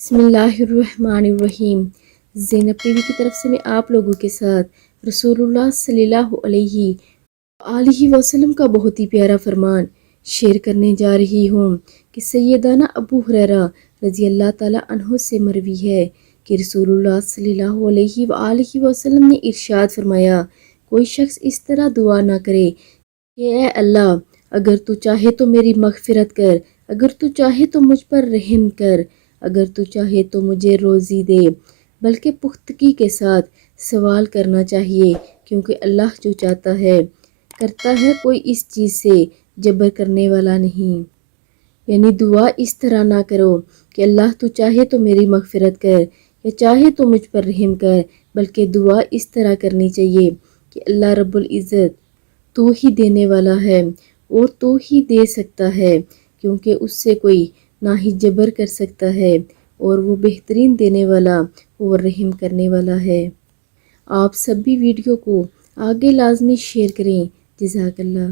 بسم اللہ الرحمن الرحیم۔ زینب ٹی وی کی طرف سے میں آپ لوگوں کے ساتھ رسول اللہ صلی اللہ علیہ وآلہ وسلم کا بہت ہی پیارا فرمان شیئر کرنے جا رہی ہوں کہ سیدنا ابو ہریرہ رضی اللہ تعالیٰ عنہ سے مروی ہے کہ رسول اللہ صلی اللہ علیہ وآلہ وسلم نے ارشاد فرمایا، کوئی شخص اس طرح دعا نہ کرے کہ اے اللہ، اگر تو چاہے تو میری مغفرت کر، اگر تو چاہے تو مجھ پر رحم کر، اگر تو چاہے تو مجھے روزی دے، بلکہ پختگی کے ساتھ سوال کرنا چاہیے، کیونکہ اللہ جو چاہتا ہے کرتا ہے، کوئی اس چیز سے جبر کرنے والا نہیں۔ یعنی دعا اس طرح نہ کرو کہ اللہ تو چاہے تو میری مغفرت کر یا چاہے تو مجھ پر رحم کر، بلکہ دعا اس طرح کرنی چاہیے کہ اللہ رب العزت تو ہی دینے والا ہے اور تو ہی دے سکتا ہے، کیونکہ اس سے کوئی نہ ہی جبر کر سکتا ہے اور وہ بہترین دینے والا اور رحم کرنے والا ہے۔ آپ سب بھی ویڈیو کو آگے لازمی شیئر کریں۔ جزاک اللہ۔